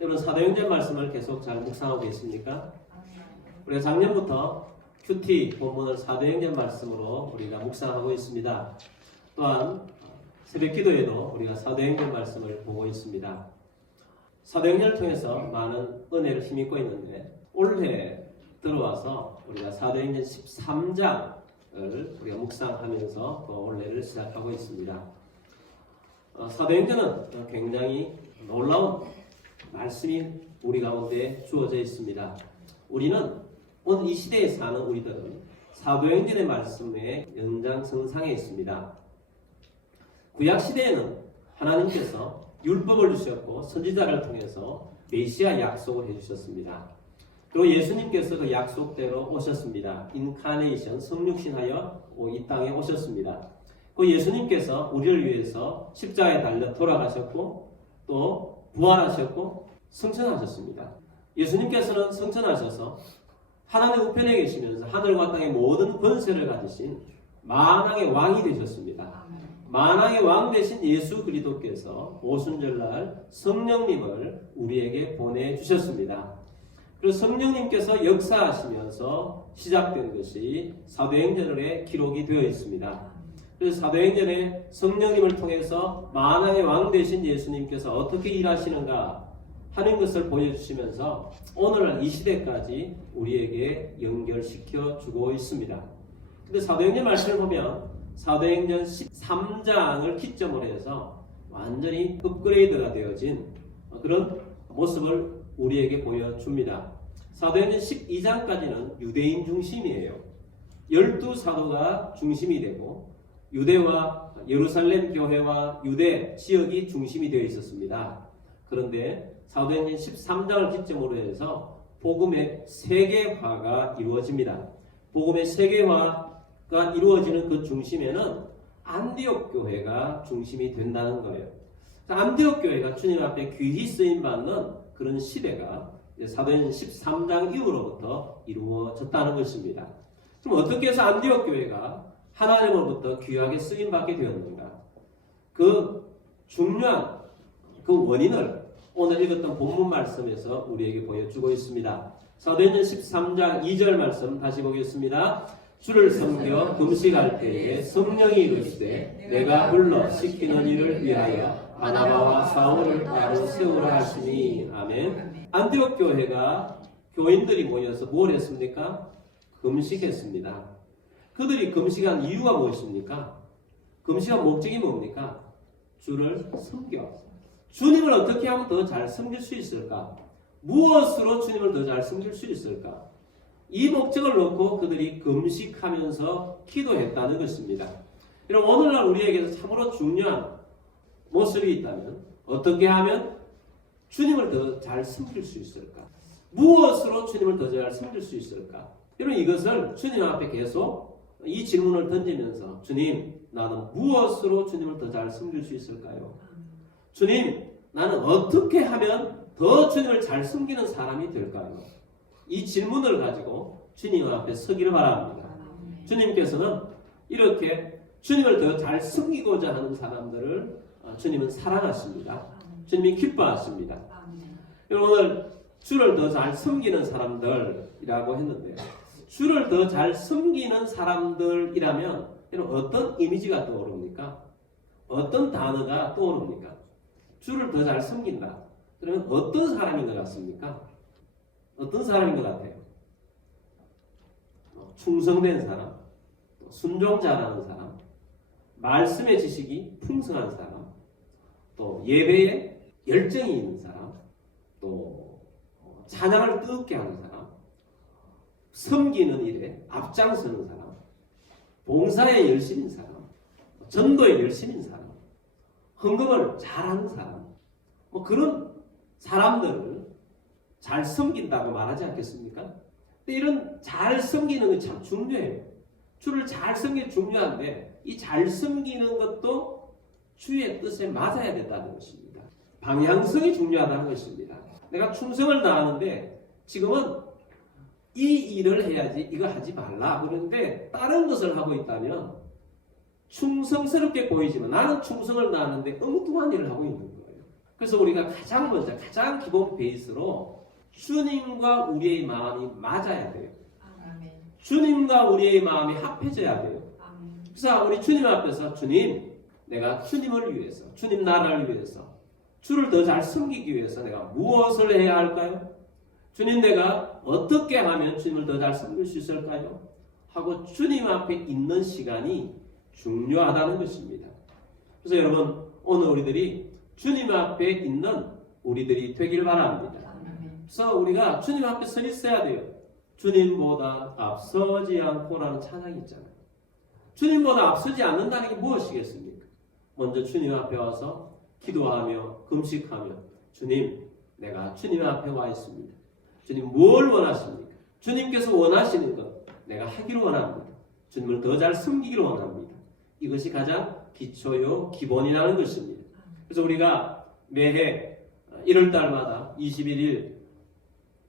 여러분 사도행전 말씀을 계속 잘 묵상하고 계십니까? 우리가 작년부터 큐티 본문을 사도행전 말씀으로 우리가 묵상하고 있습니다. 또한 새벽 기도에도 우리가 사도행전 말씀을 보고 있습니다. 사도행전을 통해서 많은 은혜를 힘입고 있는데 올해 들어와서 우리가 사도행전 13장을 우리가 묵상하면서 또 올해를 시작하고 있습니다. 사도행전은 굉장히 놀라운 말씀이 우리 가운데 주어져 있습니다. 우리는 오늘 이 시대에 사는 우리들은 사도행전의 말씀의 연장선상에 있습니다. 구약시대에는 하나님께서 율법을 주셨고 선지자를 통해서 메시아 약속을 해주셨습니다. 그리고 예수님께서 그 약속대로 오셨습니다. 인카네이션, 성육신하여 이 땅에 오셨습니다. 그 예수님께서 우리를 위해서 십자가에 달려 돌아가셨고 또 부활하셨고 승천하셨습니다. 예수님께서는 승천하셔서 하나님 우편에 계시면서 하늘과 땅의 모든 권세를 가지신 만왕의 왕이 되셨습니다. 만왕의 왕 되신 예수 그리스도께서 오순절날 성령님을 우리에게 보내주셨습니다. 그리고 성령님께서 역사하시면서 시작된 것이 사도행전에 기록이 되어 있습니다. 그래서 사도행전에 성령님을 통해서 만왕의 왕 되신 예수님께서 어떻게 일하시는가 하는 것을 보여주시면서 오늘날 이 시대까지 우리에게 연결시켜 주고 있습니다. 근데 사도행전 말씀을 보면 사도행전 13장을 기점으로 해서 완전히 업그레이드가 되어진 그런 모습을 우리에게 보여줍니다. 사도행전 12장까지는 유대인 중심이에요. 12사도가 중심이 되고 유대와 예루살렘 교회와 유대 지역이 중심이 되어 있었습니다. 그런데 사도행전 13장을 기점으로 해서 복음의 세계화가 이루어집니다. 복음의 세계화가 이루어지는 그 중심에는 안디옥 교회가 중심이 된다는 거예요. 안디옥 교회가 주님 앞에 귀히 쓰임받는 그런 시대가 사도행전 13장 이후로부터 이루어졌다는 것입니다. 그럼 어떻게 해서 안디옥 교회가 하나님으로부터 귀하게 쓰임받게 되었는가? 그 중요한 그 원인을 오늘 읽었던 본문 말씀에서 우리에게 보여주고 있습니다. 사도행전 13장 2절 말씀 다시 보겠습니다. 주를 섬겨 금식할 때에 성령이 이르시되 내가 불러 시키는 일을 위하여 바나바와 사울을 따로 세우라 하시니 아멘. 안디옥 교회가 교인들이 모여서 뭘 했습니까? 금식했습니다. 그들이 금식한 이유가 무엇입니까? 금식한 목적이 뭡니까? 주를 섬겨. 주님을 어떻게 하면 더 잘 섬길 수 있을까? 무엇으로 주님을 더 잘 섬길 수 있을까? 이 목적을 놓고 그들이 금식하면서 기도했다는 것입니다. 여러분 오늘날 우리에게서 참으로 중요한 모습이 있다면 어떻게 하면 주님을 더 잘 섬길 수 있을까? 무엇으로 주님을 더 잘 섬길 수 있을까? 여러분 이것을 주님 앞에 계속 이 질문을 던지면서 주님 나는 무엇으로 주님을 더 잘 섬길 수 있을까요? 주님 나는 어떻게 하면 더 주님을 잘 섬기는 사람이 될까요? 이 질문을 가지고 주님 앞에 서기를 바랍니다. 주님께서는 이렇게 주님을 더 잘 섬기고자 하는 사람들을 주님은 사랑하십니다. 주님이 기뻐하십니다. 여러분 오늘 주를 더 잘 섬기는 사람들이라고 했는데요. 주를 더 잘 섬기는 사람들이라면 여러분 어떤 이미지가 떠오릅니까? 어떤 단어가 떠오릅니까? 주를 더 잘 섬긴다. 그러면 어떤 사람인 것 같습니까? 어떤 사람인 것 같아요? 충성된 사람, 순종 잘하는 사람, 말씀의 지식이 풍성한 사람, 또 예배에 열정이 있는 사람, 또 찬양을 뜨겁게 하는 사람, 섬기는 일에 앞장서는 사람, 봉사에 열심인 사람, 전도에 열심인 사람, 헌금을 잘하는 사람, 그런 사람들을 잘 섬긴다고 말하지 않겠습니까? 근데 이런 잘 섬기는 건 참 중요해요. 주를 잘 섬기는 게 중요한데 이 잘 섬기는 것도 주의 뜻에 맞아야 된다는 것입니다. 방향성이 중요하다는 것입니다. 내가 충성을 다하는데 지금은 이 일을 해야지 이거 하지 말라 그러는데 다른 것을 하고 있다면 충성스럽게 보이지만 나는 충성을 다하는데 엉뚱한 일을 하고 있는 거예요. 그래서 우리가 가장 먼저 가장 기본 베이스로 주님과 우리의 마음이 맞아야 돼요. 아멘. 주님과 우리의 마음이 합해져야 돼요. 아멘. 그래서 우리 주님 앞에서 주님, 내가 주님을 위해서, 주님 나라를 위해서, 주를 더 잘 섬기기 위해서 내가 무엇을 해야 할까요? 주님, 내가 어떻게 하면 주님을 더 잘 섬길 수 있을까요? 하고 주님 앞에 있는 시간이 중요하다는 것입니다. 그래서 여러분, 오늘 우리들이 주님 앞에 있는 우리들이 되길 바랍니다. 아멘. 그래서 우리가 주님 앞에 서 있어야 돼요. 주님보다 앞서지 않고라는 찬양이 있잖아요. 주님보다 앞서지 않는다는 게 무엇이겠습니까? 먼저 주님 앞에 와서 기도하며 금식하며 주님, 내가 주님 앞에 와 있습니다. 주님 뭘 원하십니까? 주님께서 원하시는 것 내가 하기를 원합니다. 주님을 더 잘 섬기기를 원합니다. 이것이 가장 기초요 기본이라는 것입니다. 그래서 우리가 매해 1월달마다 21일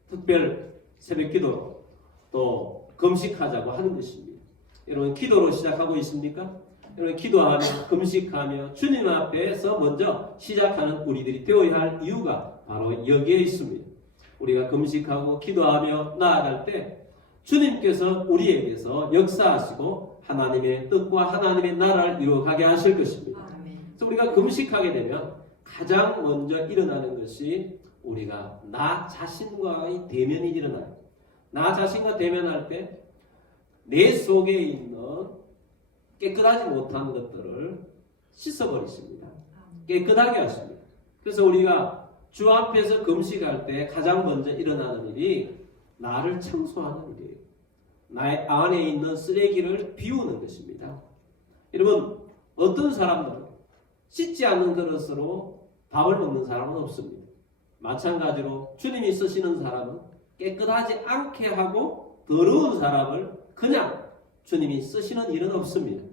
특별 새벽기도 또 금식하자고 하는 것입니다. 여러분 기도로 시작하고 있습니까? 여러분 기도하며 금식하며 주님 앞에서 먼저 시작하는 우리들이 되어야 할 이유가 바로 여기에 있습니다. 우리가 금식하고 기도하며 나아갈 때 주님께서 우리에게서 역사하시고 하나님의 뜻과 하나님의 나라를 이루어가게 하실 것입니다. 그래서 우리가 금식하게 되면 가장 먼저 일어나는 것이 우리가 나 자신과의 대면이 일어나요. 나 자신과 대면할 때 내 속에 있는 깨끗하지 못한 것들을 씻어버리십니다. 깨끗하게 하십니다. 그래서 우리가 주 앞에서 금식할 때 가장 먼저 일어나는 일이 나를 청소하는 일이에요. 나의 안에 있는 쓰레기를 비우는 것입니다. 여러분, 어떤 사람들은 씻지 않는 그릇으로 밥을 먹는 사람은 없습니다. 마찬가지로 주님이 쓰시는 사람은 깨끗하지 않게 하고 더러운 사람을 그냥 주님이 쓰시는 일은 없습니다.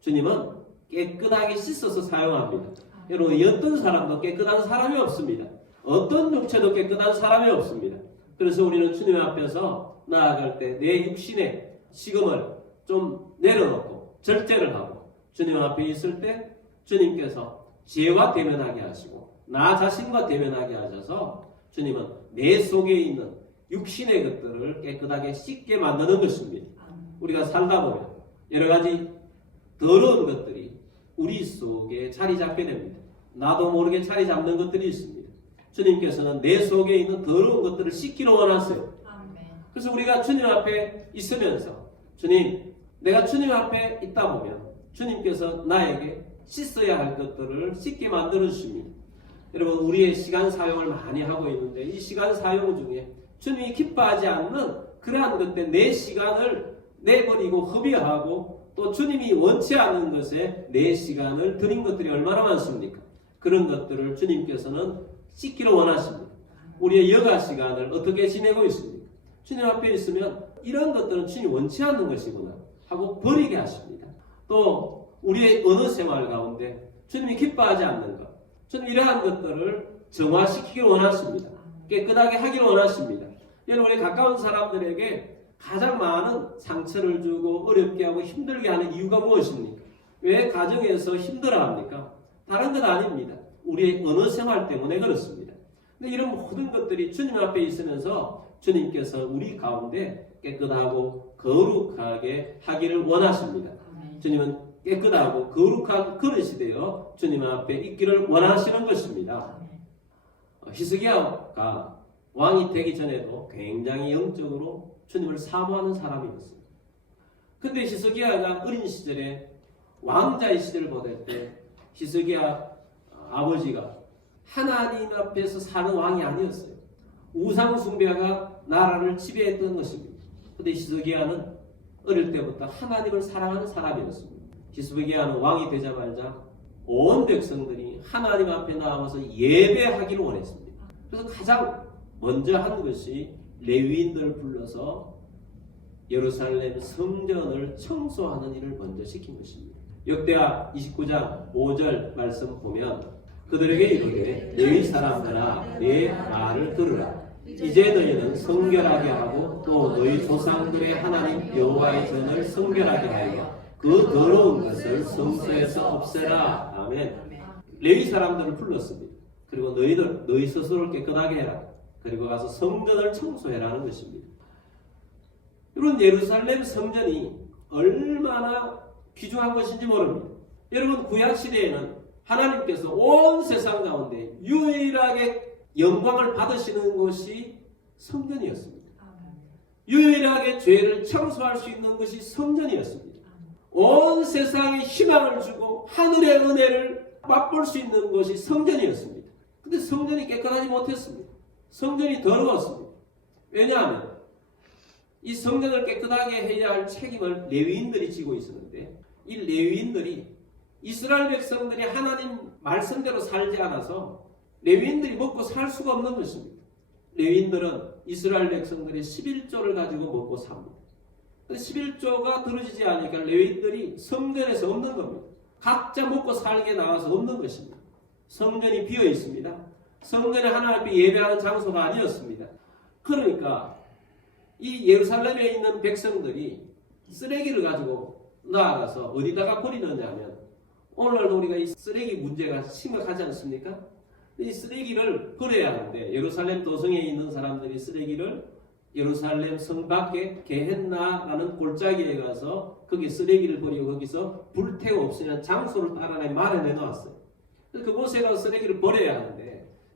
주님은 깨끗하게 씻어서 사용합니다. 여러분, 어떤 사람도 깨끗한 사람이 없습니다. 어떤 육체도 깨끗한 사람이 없습니다. 그래서 우리는 주님 앞에서 나아갈 때 내 육신의 식음을 좀 내려놓고 절제를 하고 주님 앞에 있을 때 주님께서 죄와 대면하게 하시고 나 자신과 대면하게 하셔서 주님은 내 속에 있는 육신의 것들을 깨끗하게 씻게 만드는 것입니다. 우리가 살다 보면 여러 가지 더러운 것들이 우리 속에 자리 잡게 됩니다. 나도 모르게 자리 잡는 것들이 있습니다. 주님께서는 내 속에 있는 더러운 것들을 씻기를 원하세요. 그래서 우리가 주님 앞에 있으면서 주님, 내가 주님 앞에 있다 보면 주님께서 나에게 씻어야 할 것들을 씻게 만들어 주십니다. 여러분, 우리의 시간 사용을 많이 하고 있는데 이 시간 사용 중에 주님이 기뻐하지 않는 그러한 것들 내 시간을 내버리고 허비하고 또 주님이 원치 않는 것에 내 시간을 드린 것들이 얼마나 많습니까? 그런 것들을 주님께서는 씻기를 원하십니다. 우리의 여가 시간을 어떻게 지내고 있습니까? 주님 앞에 있으면 이런 것들은 주님이 원치 않는 것이구나 하고 버리게 하십니다. 또 우리의 언어 생활 가운데 주님이 기뻐하지 않는 것, 주님 이러한 것들을 정화시키기를 원하십니다. 깨끗하게 하기를 원하십니다. 여러분, 우리 가까운 사람들에게 가장 많은 상처를 주고 어렵게 하고 힘들게 하는 이유가 무엇입니까? 왜 가정에서 힘들어합니까? 다른 건 아닙니다. 우리의 언어 생활 때문에 그렇습니다. 근데 이런 모든 것들이 주님 앞에 있으면서 주님께서 우리 가운데 깨끗하고 거룩하게 하기를 원하십니다. 주님은 깨끗하고 거룩한 그릇이 되어 주님 앞에 있기를 원하시는 것입니다. 히스기야가 왕이 되기 전에도 굉장히 영적으로 주님을 사모하는 사람이었습니다. 근데 히스기야가 어린 시절에 왕자의 시절을 보낼 때 히스기야 아버지가 하나님 앞에서 사는 왕이 아니었어요. 우상 숭배가 나라를 지배했던 것입니다. 그런데 히스기야는 어릴 때부터 하나님을 사랑하는 사람이었습니다. 히스기야는 왕이 되자마자 온 백성들이 하나님 앞에 나와서 예배하기를 원했습니다. 그래서 가장 먼저 한 것이 레위인들을 불러서 예루살렘 성전을 청소하는 일을 먼저 시킨 것입니다. 역대하 29장 5절 말씀 보면 그들에게 이르되 레위 사람들아 내 말을 들으라. 이제 너희는 성결하게 하고 또 너희 조상들의 하나님 여호와의 전을 성결하게 하여 그 더러운 것을 성소에서 없애라. 아멘. 레위 사람들을 불렀습니다. 그리고 너희 스스로를 깨끗하게 해라. 그리고 가서 성전을 청소해라는 것입니다. 여러분, 예루살렘 성전이 얼마나 귀중한 것인지 모릅니다. 여러분, 구약시대에는 하나님께서 온 세상 가운데 유일하게 영광을 받으시는 곳이 성전이었습니다. 유일하게 죄를 청소할 수 있는 것이 성전이었습니다. 온 세상에 희망을 주고 하늘의 은혜를 맛볼 수 있는 것이 성전이었습니다. 근데 성전이 깨끗하지 못했습니다. 성전이 더러웠습니다. 왜냐하면 이 성전을 깨끗하게 해야 할 책임을 레위인들이 지고 있었는데, 이 레위인들이 이스라엘 백성들이 하나님 말씀대로 살지 않아서 레위인들이 먹고 살 수가 없는 것입니다. 레위인들은 이스라엘 백성들이 11조를 가지고 먹고 삽니다. 11조가 들어지지 않으니까 레위인들이 성전에서 없는 겁니다. 각자 먹고 살게 나가서 없는 것입니다. 성전이 비어 있습니다. 성전에 하나님 앞에 예배하는 장소가 아니었습니다. 그러니까 이 예루살렘에 있는 백성들이 쓰레기를 가지고 나아가서 어디다가 버리느냐 하면, 오늘날도 우리가 이 쓰레기 문제가 심각하지 않습니까? 이 쓰레기를 버려야 하는데, 예루살렘 도성에 있는 사람들이 쓰레기를 예루살렘 성 밖에 게헨나라는 골짜기에 가서 거기 쓰레기를 버리고 거기서 불태워 없애는 장소를 따라내 마련해 놓았어요. 그래서 그곳에 가서 쓰레기를 버려야 하는데,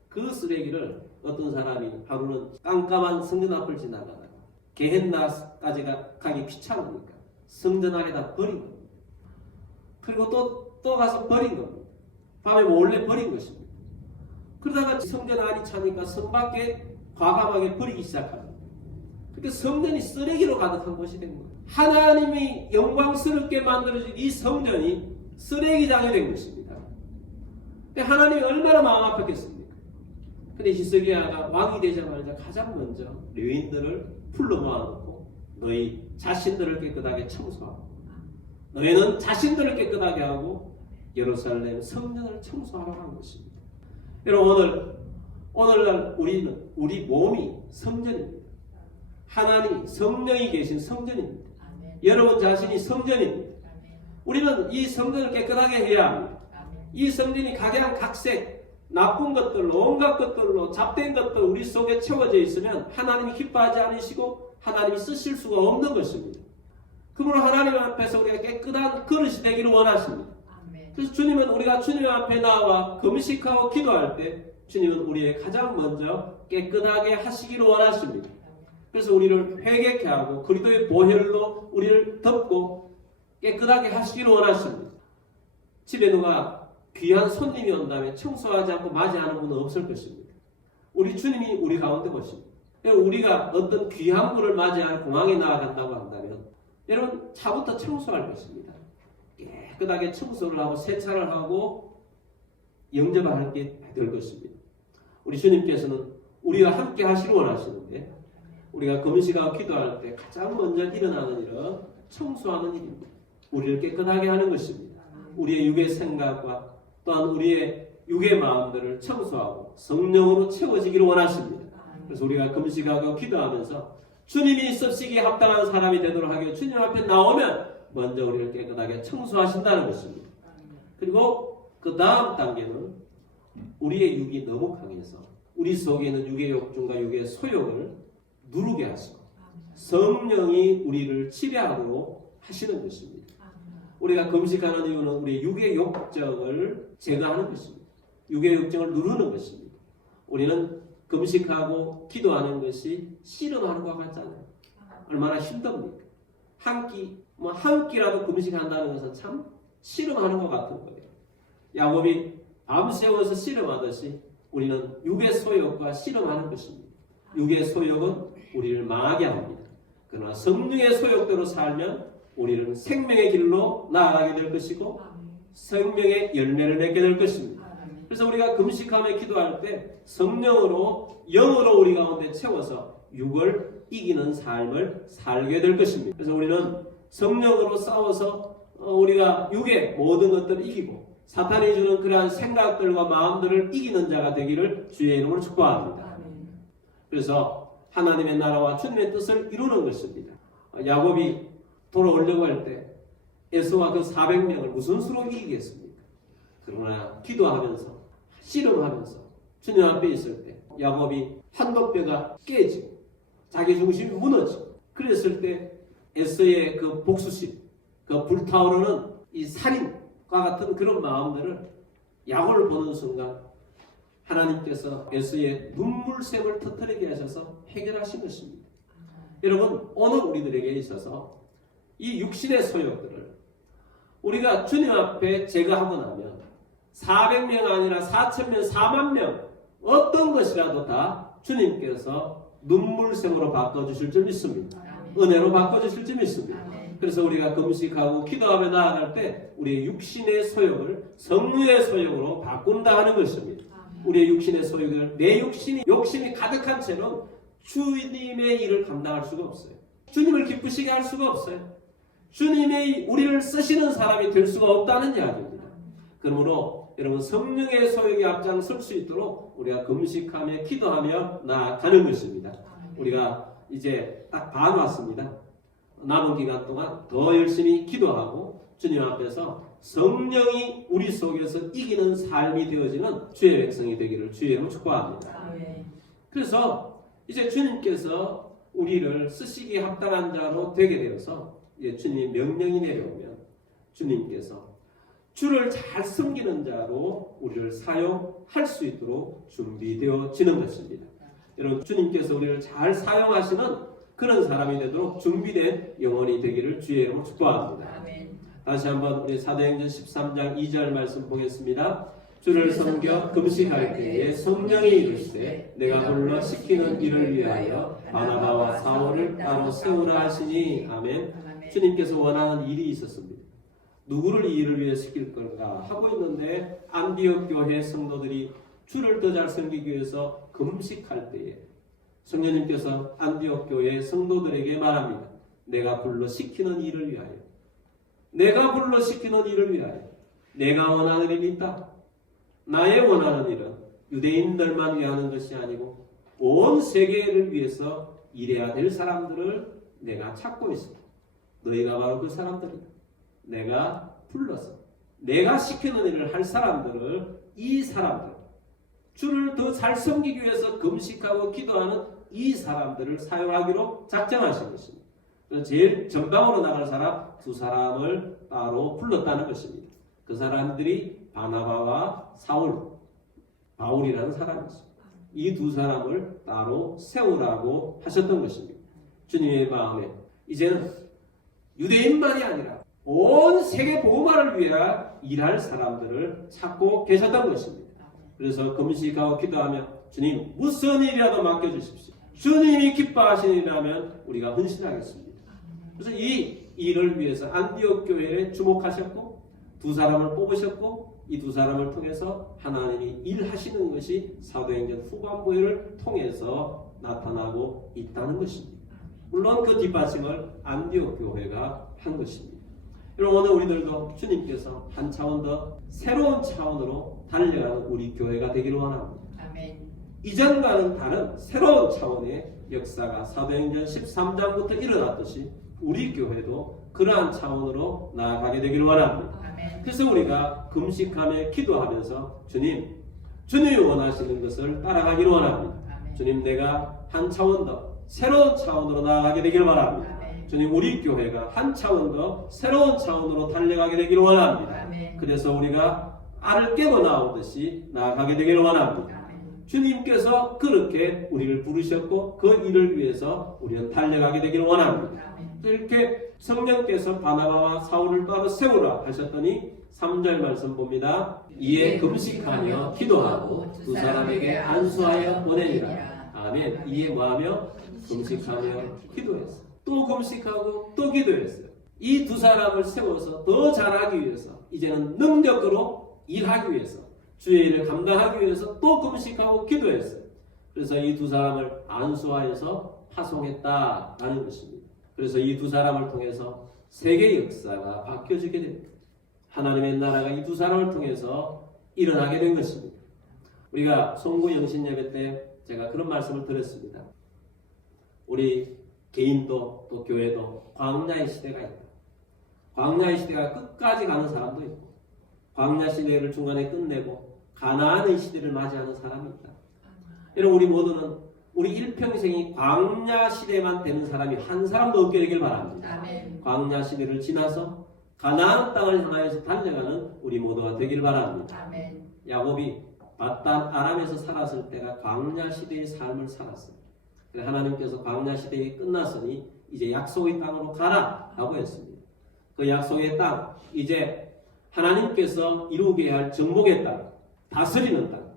그 쓰레기를 어떤 사람이 하루는 깜깜한 성전 앞을 지나가다가 게헨나까지가 가기 귀찮으니까 성전 안에다 버린 겁니다. 그리고 또 가서 버린 겁니다. 밤에 몰래 버린 것입니다. 그러다가 성전 안이 차니까 성 밖에 과감하게 버리기 시작합니다. 그러니까 성전이 쓰레기로 가득한 곳이 된 거예요. 하나님이 영광스럽게 만들어진 이 성전이 쓰레기장이 된 것입니다. 하나님이 얼마나 마음 아팠겠습니까? 근데 히스기야가 왕이 되자마자 가장 먼저 레위인들을 불러 모아놓고 너희 자신들을 깨끗하게 청소하고, 너희는 자신들을 깨끗하게 하고 예루살렘 성전을 청소하라고 하는 것입니다. 여러분, 오늘날 우리 몸이 성전입니다. 하나님 성령이 계신 성전입니다. 여러분 자신이 성전입니다. 우리는 이 성전을 깨끗하게 해야 합니다. 이 성전이 각양각색 나쁜 것들로, 온갖 것들로, 잡된 것들 우리 속에 채워져 있으면 하나님이 기뻐하지 않으시고 하나님이 쓰실 수가 없는 것입니다. 그러므로 하나님 앞에서 우리가 깨끗한 그릇이 되기를 원하십니다. 그래서 주님은 우리가 주님 앞에 나와 금식하고 기도할 때 주님은 우리의 가장 먼저 깨끗하게 하시기를 원하십니다. 그래서 우리를 회개케 하고 그리스도의 보혈로 우리를 덮고 깨끗하게 하시기를 원하십니다. 집에 누가 귀한 손님이 온다면 청소하지 않고 맞이하는 분은 없을 것입니다. 우리 주님이 우리 가운데 오십니다. 우리가 어떤 귀한 분을 맞이하는 공항에 나아간다고 한다면 여러분 차부터 청소할 것입니다. 깨끗하게 청소를 하고 세차를 하고 영접을 하게 될 것입니다. 우리 주님께서는 우리와 함께 하시길 원하시는데, 우리가 금식하고 기도할 때 가장 먼저 일어나는 일은 청소하는 일입니다. 우리를 깨끗하게 하는 것입니다. 우리의 육의 생각과 또한 우리의 육의 마음들을 청소하고 성령으로 채워지기를 원하십니다. 그래서 우리가 금식하고 기도하면서 주님이 섭식이 합당한 사람이 되도록 하기 위해 주님 앞에 나오면 먼저 우리를 깨끗하게 청소하신다는 것입니다. 그리고 그 다음 단계는 우리의 육이 너무 강해서 우리 속에 있는 육의 욕심과 육의 소욕을 누르게 하시고 성령이 우리를 지배하도록 하시는 것입니다. 우리가 금식하는 이유는 우리의 육의 욕정을 제거하는 것입니다. 육의 욕정을 누르는 것입니다. 우리는 금식하고 기도하는 것이 씨름하는 것 같잖아요. 얼마나 힘듭니까? 한 끼라도 금식한다는 것은 참 씨름하는 것 같은 거예요. 야곱이 밤새워서 씨름하듯이 우리는 육의 소욕과 씨름하는 것입니다. 육의 소욕은 우리를 망하게 합니다. 그러나 성령의 소욕대로 살면 우리는 생명의 길로 나아가게 될 것이고 생명의 열매를 맺게 될 것입니다. 그래서 우리가 금식하며 기도할 때 성령으로 영으로 우리 가운데 채워서 육을 이기는 삶을 살게 될 것입니다. 그래서 우리는 성령으로 싸워서 우리가 육의 모든 것들을 이기고 사탄이 주는 그러한 생각들과 마음들을 이기는 자가 되기를 주의 이름으로 축복합니다. 그래서 하나님의 나라와 주님의 뜻을 이루는 것입니다. 야곱이 돌아오려고 할 때 에서와 그 400명을 무슨 수로 이기겠습니까? 그러나 기도하면서 씨름하면서 주님 앞에 있을 때 야곱이 한도 뼈가 깨지고 자기 중심이 무너지고 그랬을 때 에서의 그 복수심, 그 불타오르는 이 살인과 같은 그런 마음들을 야곱을 보는 순간 하나님께서 에서의 눈물샘을 터뜨리게 하셔서 해결하신 것입니다. 여러분, 오늘 우리들에게 있어서 이 육신의 소욕들을 우리가 주님 앞에 제거하고 나면 400명 아니라 4,000명, 4만 명 어떤 것이라도 다 주님께서 눈물샘으로 바꿔주실 줄 믿습니다. 은혜로 바꿔주실 줄 믿습니다. 그래서 우리가 금식하고 기도하며 나아갈 때 우리의 육신의 소욕을 성령의 소욕으로 바꾼다 하는 것입니다. 우리의 육신의 소욕을 내 욕심이 가득한 채로 주님의 일을 감당할 수가 없어요. 주님을 기쁘시게 할 수가 없어요. 주님의 우리를 쓰시는 사람이 될 수가 없다는 이야기입니다. 그러므로 여러분 성령의 소욕에 앞장설 수 있도록 우리가 금식하며 기도하며 나아가는 것입니다. 우리가 이제 딱 반 왔습니다. 남은 기간 동안 더 열심히 기도하고 주님 앞에서 성령이 우리 속에서 이기는 삶이 되어지는 주의 백성이 되기를 주의 이름으로 축복합니다. 그래서 이제 주님께서 우리를 쓰시기에 합당한 자로 되게 되어서 이제 주님의 명령이 내려오면 주님께서 주를 잘 섬기는 자로 우리를 사용할 수 있도록 준비되어지는 것입니다. 여러분, 주님께서 우리를 잘 사용하시는 그런 사람이 되도록 준비된 영혼이 되기를 주의 이름으로 축복합니다. 아멘. 다시 한번 우리 사도행전 13장 2절 말씀 보겠습니다. 주를 섬겨 금식할 때에 성령이 이르시되 내가 불러 시키는 일을 위하여 바나바와 사울을 따로 세우라 하시니 아멘. 주님께서 원하는 일이 있었습니다. 누구를 이 일을 위해 시킬 건가 하고 있는데 안디옥 교회 성도들이 주를 더 잘 섬기기 위해서 금식할 때에 성령님께서 안디옥 교회 성도들에게 말합니다. 내가 불러 시키는 일을 위하여, 내가 불러 시키는 일을 위하여 내가 원하는 일이 있다. 나의 원하는 일은 유대인들만 위하는 것이 아니고 온 세계를 위해서 일해야 될 사람들을 내가 찾고 있습니다. 너희가 바로 그 사람들이다. 내가 불러서 내가 시키는 일을 할 사람들을, 이 사람들, 주를 더 잘 섬기기 위해서 금식하고 기도하는 이 사람들을 사용하기로 작정하신 것입니다. 제일 전방으로 나갈 사람 두 사람을 따로 불렀다는 것입니다. 그 사람들이 바나바와 사울, 바울이라는 사람이었습니다. 이 두 사람을 따로 세우라고 하셨던 것입니다. 주님의 마음에 이제는 유대인만이 아니라 온 세계 복음화를 위해 일할 사람들을 찾고 계셨던 것입니다. 그래서 금식하고 기도하며 주님 무슨 일이라도 맡겨주십시오. 주님이 기뻐하시는 일이라면 우리가 헌신하겠습니다. 그래서 이 일을 위해서 안디옥 교회에 주목하셨고 두 사람을 뽑으셨고 이 두 사람을 통해서 하나님이 일하시는 것이 사도행전 후반부를 통해서 나타나고 있다는 것입니다. 물론 그 뒷받침을 안디옥 교회가 한 것입니다. 여러분, 오늘 우리들도 주님께서 한 차원 더 새로운 차원으로 달려가는 우리 교회가 되기를 원합니다. 아멘. 이전과는 다른 새로운 차원의 역사가 사도행전 13장부터 일어났듯이 우리 교회도 그러한 차원으로 나아가게 되기를 원합니다. 아멘. 그래서 우리가 금식하며 기도하면서 주님이 원하시는 것을 따라가기를 원합니다. 아멘. 주님, 내가 한 차원 더 새로운 차원으로 나아가게 되기를 원합니다. 아멘. 주님, 우리 교회가 한 차원 더 새로운 차원으로 달려가게 되기를 원합니다. 아멘. 그래서 우리가 알을 깨고 나오듯이 나아가게 되기를 원합니다. 아멘. 주님께서 그렇게 우리를 부르셨고 그 일을 위해서 우리는 달려가게 되기를 원합니다. 아멘. 이렇게 성령께서 바나바와 사울을 따로 세우라 하셨더니 3절 말씀 봅니다. 이에 금식하며 기도하고 두 사람에게 안수하여 보내니라. 아멘. 이에 뭐하며? 금식하며 기도했어요. 또 금식하고 또 기도했어요. 이 두 사람을 세워서 더 잘하기 위해서, 이제는 능력으로 일하기 위해서, 주의 일을 감당하기 위해서 또 금식하고 기도했어요. 그래서 이 두 사람을 안수하여서 파송했다라는 것입니다. 그래서 이 두 사람을 통해서 세계 역사가 바뀌어지게 됩니다. 하나님의 나라가 이 두 사람을 통해서 일어나게 된 것입니다. 우리가 송구 영신 예배 때 제가 그런 말씀을 드렸습니다. 우리 개인도 또 교회도 광야의 시대가 있다. 광야의 시대가 끝까지 가는 사람도 있고 광야 시대를 중간에 끝내고 가나안의 시대를 맞이하는 사람이 있다. 여러분 우리 모두는 우리 일평생이 광야 시대만 되는 사람이 한 사람도 없게 되길 바랍니다. 아멘. 광야 시대를 지나서 가나안 땅을 향하여서 달려가는 우리 모두가 되길 바랍니다. 아멘. 야곱이 바단 아람에서 살았을 때가 광야 시대의 삶을 살았어요. 그래서 하나님께서 광야 시대가 끝났으니 이제 약속의 땅으로 가라 라고 했습니다. 그 약속의 땅, 이제 하나님께서 이루게 할 정복의 땅, 다스리는 땅,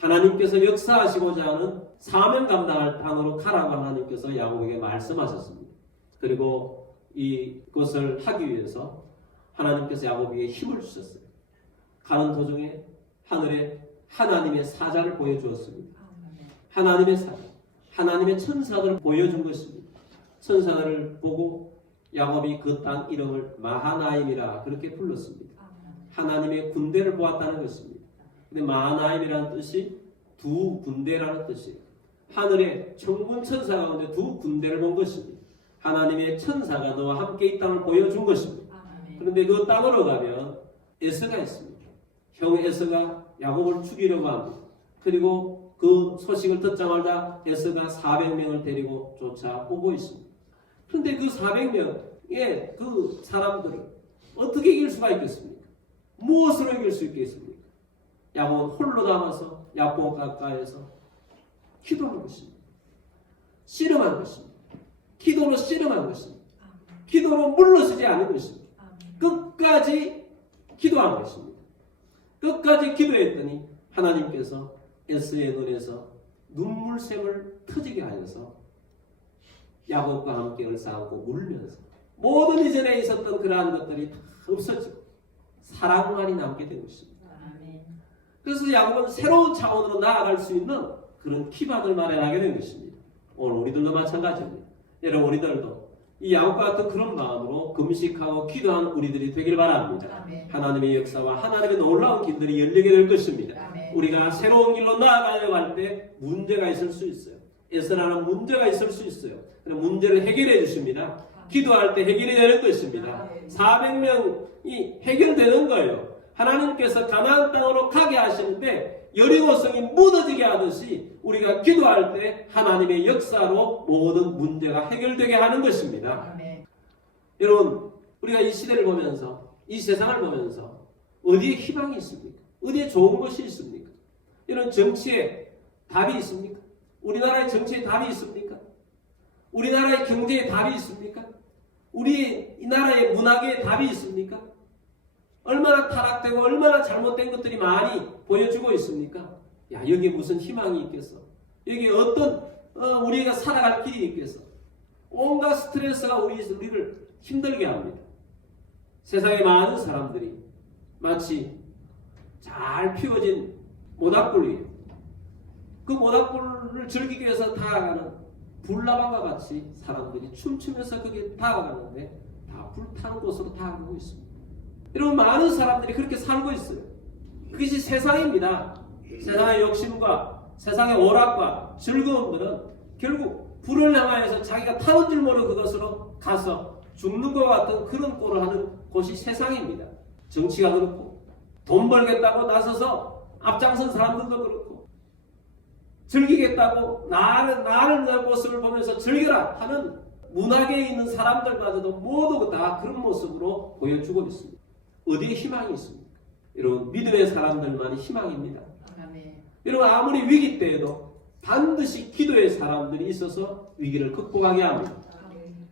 하나님께서 역사하시고자 하는 사명 감당할 땅으로 가라고 하나님께서 야곱에게 말씀하셨습니다. 그리고 이것을 하기 위해서 하나님께서 야곱에게 힘을 주셨어요. 가는 도중에 하늘에 하나님의 사자를 보여주었습니다. 하나님의 사자, 하나님의 천사들을 보여준 것입니다. 천사들을 보고 야곱이 그 땅 이름을 마하나임이라 그렇게 불렀습니다. 하나님의 군대를 보았다는 것입니다. 근데 마하나임이라는 뜻이 두 군대라는 뜻이에요. 하늘에 천군 천사 가운데 두 군대를 본 것입니다. 하나님의 천사가 너와 함께 이 땅을 보여준 것입니다. 그런데 그 땅으로 가면 에서가 있습니다. 형 에서가 야곱을 죽이려고 합니다. 그리고 그 소식을 듣자마자 에서가 400명을 데리고 쫓아오고 있습니다. 그런데 그 400명의 그 사람들을 어떻게 이길 수가 있겠습니까? 무엇으로 이길 수 있겠습니까? 야곱은 홀로 남아서 야곱 가까이에서 기도한 것입니다. 씨름한 것입니다. 기도로 씨름한 것입니다. 기도로 물러서지 않은 것입니다. 끝까지 기도한 것입니다. 끝까지 기도했더니 하나님께서 에스의 눈에서 눈물샘을 터지게 하여서 야곱과 함께 을싸안고 울면서 모든 이전에 있었던 그러한 것들이 다 없어지고 사랑만이 남게 된 것입니다. 그래서 야곱은 새로운 차원으로 나아갈 수 있는 그런 기반을 마련하게 된 것입니다. 오늘 우리들도 마찬가지입니다. 여러분 우리들도 이 야곱과 같은 그런 마음으로 금식하고 기도하는 우리들이 되길 바랍니다. 아멘. 하나님의 역사와 하나님의 놀라운 길들이 열리게 될 것입니다. 아멘. 우리가 새로운 길로 나아가려고 할 때 문제가 있을 수 있어요. 에스라는 문제가 있을 수 있어요. 그럼 문제를 해결해 주십니다. 기도할 때 해결이 되는 것입니다. 400명이 해결되는 거예요. 하나님께서 가나안 땅으로 가게 하시는데 여리고성이 무너지게 하듯이 우리가 기도할 때 하나님의 역사로 모든 문제가 해결되게 하는 것입니다. 아멘. 여러분 우리가 이 시대를 보면서 이 세상을 보면서 어디에 희망이 있습니까? 어디에 좋은 것이 있습니까? 이런 정치에 답이 있습니까? 우리나라의 정치에 답이 있습니까? 우리나라의 경제에 답이 있습니까? 우리 이 나라의 문학에 답이 있습니까? 얼마나 타락되고 얼마나 잘못된 것들이 많이 보여주고 있습니까? 야 여기에 무슨 희망이 있겠어? 여기에 어떤 우리가 살아갈 길이 있겠어? 온갖 스트레스가 우리를 힘들게 합니다. 세상의 많은 사람들이 마치 잘 피워진 모닥불 위에 그 모닥불을 즐기기 위해서 다가가는 불나방과 같이 사람들이 춤추면서 거기에 다가가는데 다 불타는 곳으로 다가가고 있습니다. 여러분 많은 사람들이 그렇게 살고 있어요. 그것이 세상입니다. 세상의 욕심과 세상의 오락과 즐거움들은 결국 불을 향하여서 자기가 타는 줄 모르는 그것으로 가서 죽는 것 같은 그런 꼴을 하는 곳이 세상입니다. 정치가 그렇고 돈 벌겠다고 나서서 앞장선 사람들도 그렇고 즐기겠다고 나를 내 모습을 보면서 즐겨라 하는 문학에 있는 사람들마저도 모두 다 그런 모습으로 보여주고 있습니다. 어디에 희망이 있습니까? 여러분 믿음의 사람들만이 희망입니다. 아멘. 여러분 아무리 위기 때에도 반드시 기도의 사람들이 있어서 위기를 극복하게 합니다. 아멘.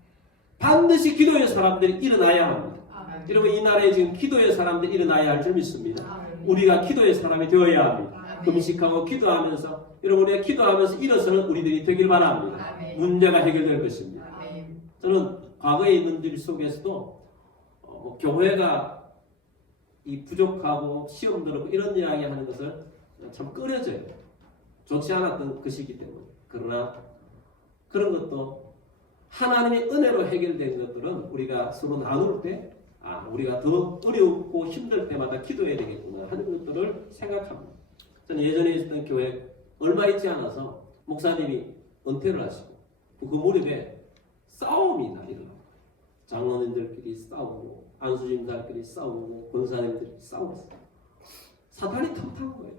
반드시 기도의 사람들이 일어나야 합니다. 아멘. 여러분 이 나라에 지금 기도의 사람들이 일어나야 할 줄 믿습니다. 아멘. 우리가 기도의 사람이 되어야 합니다. 아멘. 금식하고 기도하면서 여러분 우리가 기도하면서 일어서는 우리들이 되길 바랍니다. 아멘. 문제가 해결될 것입니다. 아멘. 저는 과거에 있는 일 속에서도 교회가 이 부족하고 시험 들었고 이런 이야기 하는 것을 참 꺼려져요. 좋지 않았던 것이기 때문에. 그러나 그런 것도 하나님의 은혜로 해결된 것들은 우리가 서로 나눌 때 우리가 더 어렵고 힘들 때마다 기도해야 되겠구나 하는 것들을 생각합니다. 저는 예전에 있었던 교회 얼마 있지 않아서 목사님이 은퇴를 하시고 그 무렵에 싸움이 일어나고 장로님들끼리 싸우고 안수진들끼리 싸우고 권사님들끼리 싸웠어요. 사탄이 탐탁한 거예요.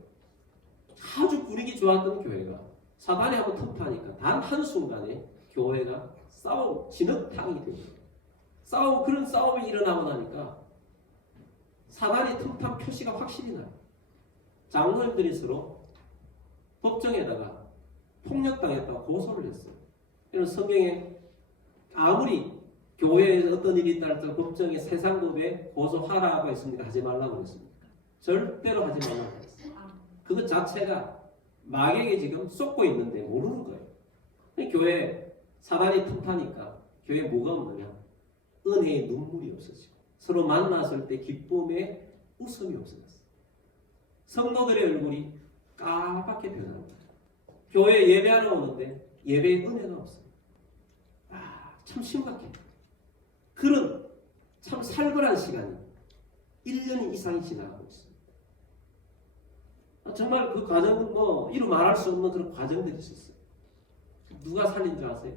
아주 분위기 좋았던 교회가 사단이 한번 틈타니까 단 한순간에 교회가 싸움, 진흙탕이 됩니다. 그런 싸움이 일어나고 나니까 사단이 틈탄 표시가 확실히 나요. 장로님들이 서로 법정에다가 폭력당했다고 고소를 했어요. 이런 성경에 아무리 교회에서 어떤 일이 있다 할지라도 법정에 세상법에 고소하라고 했습니까? 하지 말라고 했습니까? 절대로 하지 말라고 했어요. 그것 자체가 마귀에게 지금 쏟고 있는데 모르는 거예요. 교회에 사단이 틈타니까 교회에 뭐가 없느냐? 은혜의 눈물이 없어지고 서로 만났을 때 기쁨의 웃음이 없어졌어요. 성도들의 얼굴이 까맣게 변합니다. 교회에 예배하러 오는데 예배의 은혜가 없어요. 참 심각해요. 그런 참 살벌한 시간이 1년 이상이 지나가고 있습니다. 정말 그 과정은 이루 말할 수 없는 그런 과정들이 있었어요. 누가 살린 줄 아세요?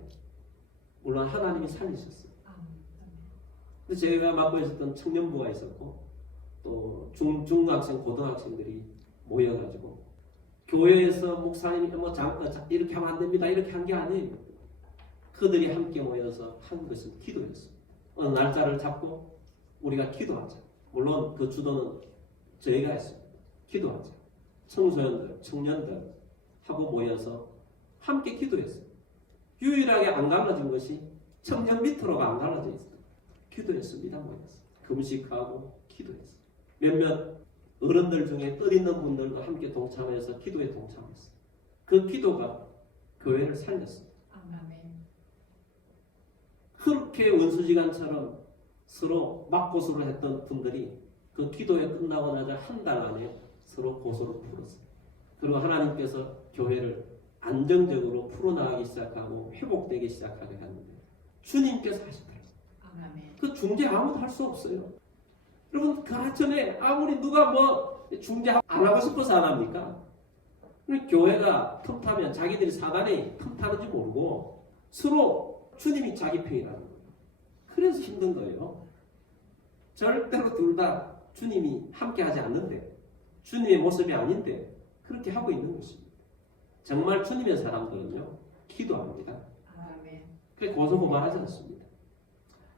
물론 하나님이 살리셨어요. 근데 제가 맡고 있었던 청년부가 있었고 또 중학생, 고등학생들이 모여가지고 교회에서 목사님이 이렇게 하면 안 됩니다. 이렇게 한 게 아니에요. 그들이 함께 모여서 한 것은 기도였습니다. 어느 날짜를 잡고 우리가 기도하자. 물론 그 주도는 저희가 했습니다. 기도하자. 청소년들, 청년들 하고 모여서 함께 기도했어요. 유일하게 안 갈라진 것이 청년 밑으로가 안 갈라져 있어요. 기도했습니다. 모여서 금식하고 기도했어요. 몇몇 어른들 중에 뜻 있는 분들도 함께 동참해서 기도에 동참했어요. 그 기도가 교회를 살렸어요. 그렇게 원수지간처럼 서로 맞고소를 했던 분들이 그 기도에 끝나고 나자 한 달 안에 서로 고소를 풀었어요. 그리고 하나님께서 교회를 안정적으로 풀어나가기 시작하고 회복되기 시작하게 하는데 주님께서 하시더라고요. 그 중재 아무도 할 수 없어요. 여러분 그 전에 아무리 누가 중재 안 하고 싶어서 안 합니까? 교회가 틈타면 자기들이 사단이 틈타는지 모르고 서로 주님이 자기 편이라는 거예요. 그래서 힘든 거예요. 절대로 둘 다 주님이 함께하지 않는데 주님의 모습이 아닌데 그렇게 하고 있는 것입니다. 정말 주님의 사람들은요 기도합니다. 그래 고소 고발하지 않습니다.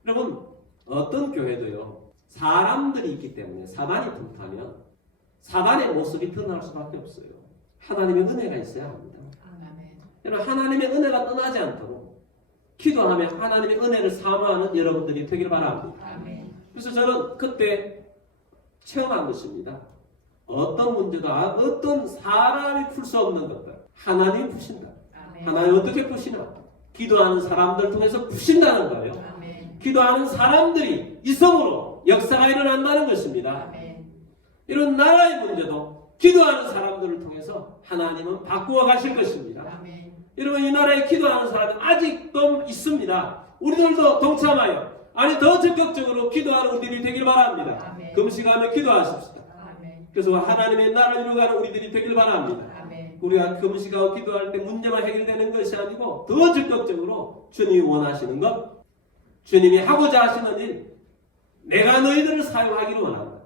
여러분 어떤 교회도요 사람들이 있기 때문에 사단이 틈타면 사단의 모습이 드러날 수밖에 없어요. 하나님의 은혜가 있어야 합니다. 여러분 하나님의 은혜가 떠나지 않도록 기도하며 하나님의 은혜를 사모하는 여러분들이 되길 바랍니다. 그래서 저는 그때 체험한 것입니다. 어떤 문제도 어떤 사람이 풀 수 없는 것들 하나님이 푸신다. 하나님 어떻게 푸시나? 기도하는 사람들 통해서 푸신다는 거예요. 기도하는 사람들이 이성으로 역사가 일어난다는 것입니다. 이런 나라의 문제도 기도하는 사람들을 통해서 하나님은 바꾸어 가실 것입니다. 여러분 이 나라에 기도하는 사람은 아직도 있습니다. 우리들도 동참하여 더 적극적으로 기도하는 우리들이 되길 바랍니다. 금식하며 기도하십시다. 그래서 하나님의 나라를 이루어가는 우리들이 되길 바랍니다. 우리가 금식하고 기도할 때 문제만 해결되는 것이 아니고 더 적극적으로 주님이 원하시는 것, 주님이 하고자 하시는 일, 내가 너희들을 사용하기를 원한다.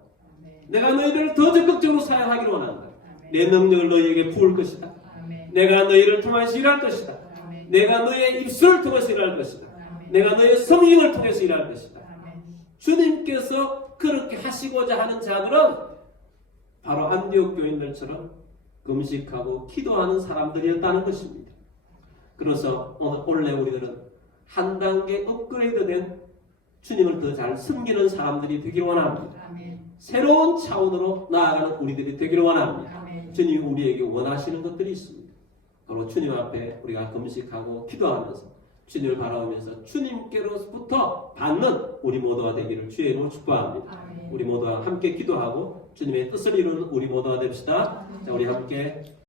내가 너희들을 더 적극적으로 사용하기를 원한다. 내 능력을 너희에게 부을 것이다. 내가 너희를 통해서 일할 것이다. 내가 너희의 입술을 통해서 일할 것이다. 내가 너희의 성령을 통해서 일할 것이다. 주님께서 그렇게 하시고자 하는 자들은 바로 안디옥 교인들처럼 금식하고 기도하는 사람들이었다는 것입니다. 그래서 원래 우리들은 한 단계 업그레이드된 주님을 더 잘 섬기는 사람들이 되기를 원합니다. 새로운 차원으로 나아가는 우리들이 되기를 원합니다. 주님이 우리에게 원하시는 것들이 있습니다. 바로 주님 앞에 우리가 금식하고 기도하면서 주님을 바라보면서 주님께로부터 받는 우리 모두가 되기를 주의 이름으로 축복합니다. 우리 모두가 함께 기도하고 주님의 뜻을 이루는 우리 모두가 됩시다. 자, 우리 함께